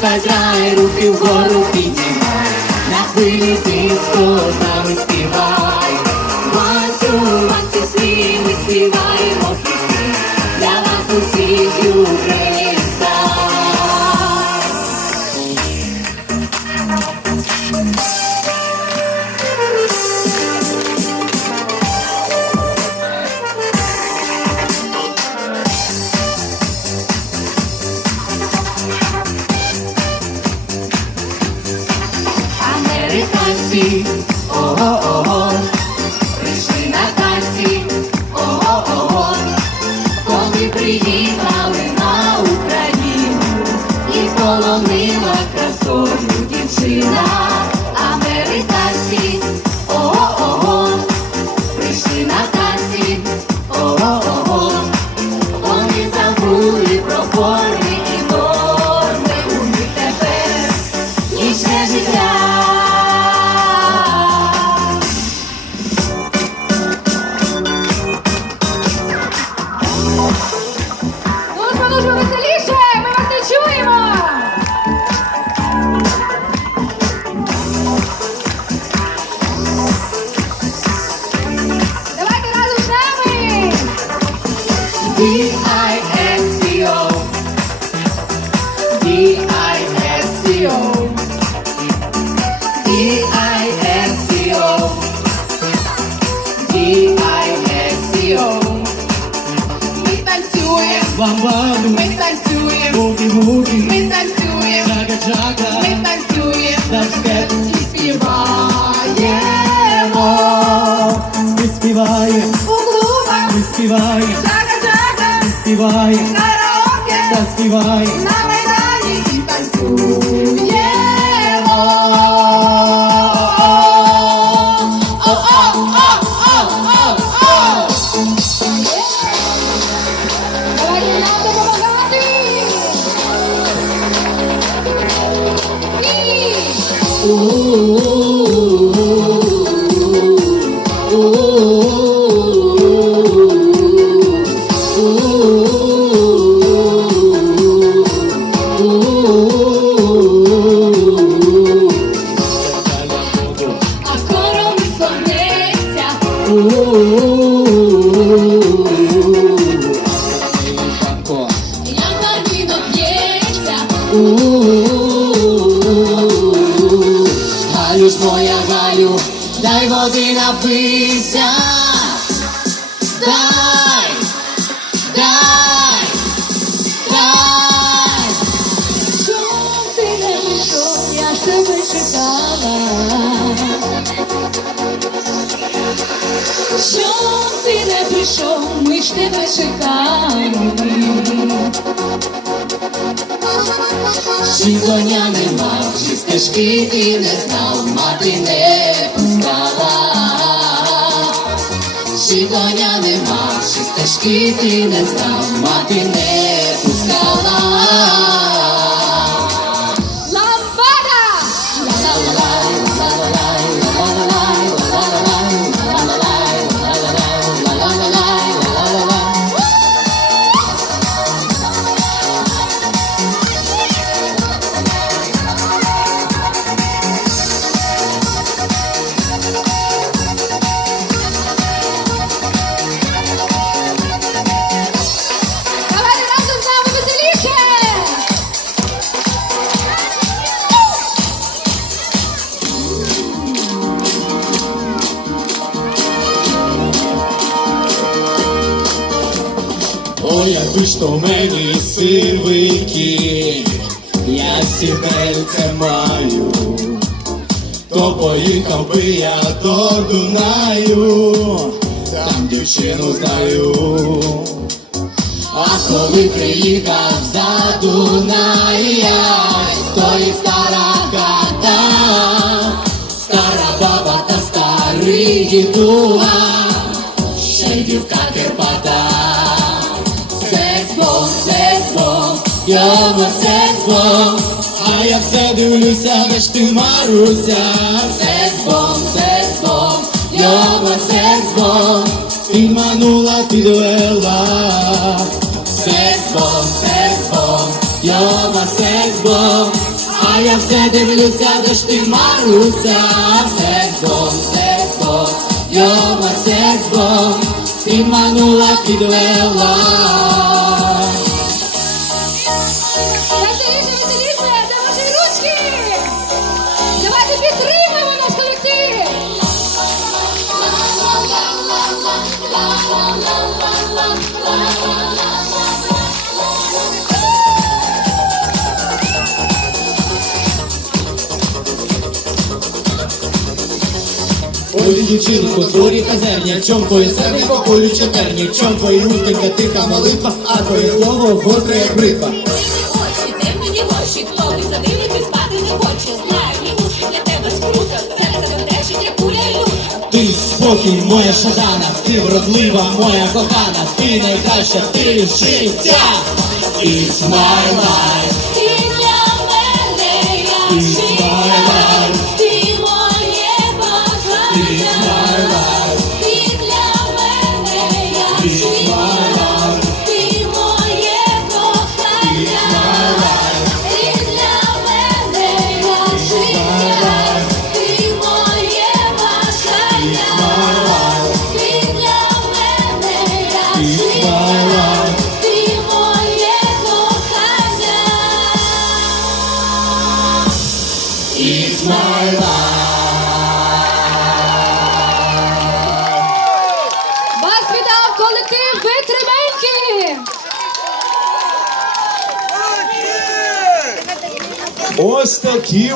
танцювать, грай, руки вгору піднімай, на хвилі диско з Американці, ого, ого, прийшли на танці, ого, ого, коли приїхали на Україну. І полонила красою дівчина. D-I-S-C-O D-I-S-C-O Ми танцюємо, Бамбаду, ми танцюємо, бугі-бугі, ми танцюємо, джага-джага, ми танцюємо дабстеп, і співаємо ми співаємо, у клубах, ми співаємо, джага-джага, ми співаємо, караоке, заспіваємо. на майдані і танцюємо. Води напися. Дай, дай, дай. Щоб ти не пішов, я тебе чекала. Щоб ти не прийшов, ми ж тебе чекали Чи коня нема, чи стежки ти не знав, мати не пускала. Чи коня нема, чи стежки ти не знав, мати не Ой, якби ж то мені сивики, я сідельце маю, то поїхав би я до Дунаю, там дівчину знаю. А коли приїхав за Дунaya, стоїть стара хата, стара баба та старий дідуга, ще дівка Керпата. Секс-бом, йомо секс-бом, А я все дивлюся, де ж ти Маруся, секс-бом, секс-бом, йомо секс-бом, підманула, підвела. секс-бом, секс-бом, йомо секс-бом, А я все дивлюся, де ж ти Маруся, секс-бом, секс-бом, йома, секс-бом, підманула, підвела. Ой, дівчинко, дворі казерня, чом твої себе по полю чеперні, чом твої устинка тиха молитва, а твоє слово гостре як бритва. очі, де мені гроші, хто не задивити, спати не хоче. Знаю, мінуси для тебе скрута, серце бентежить, як куля люта. Ти спокій, моя шадана, ти вродлива, моя кохана, ти найкраща, ти життя. It's my life, Ти для мене, я життя, Osta tá aqui,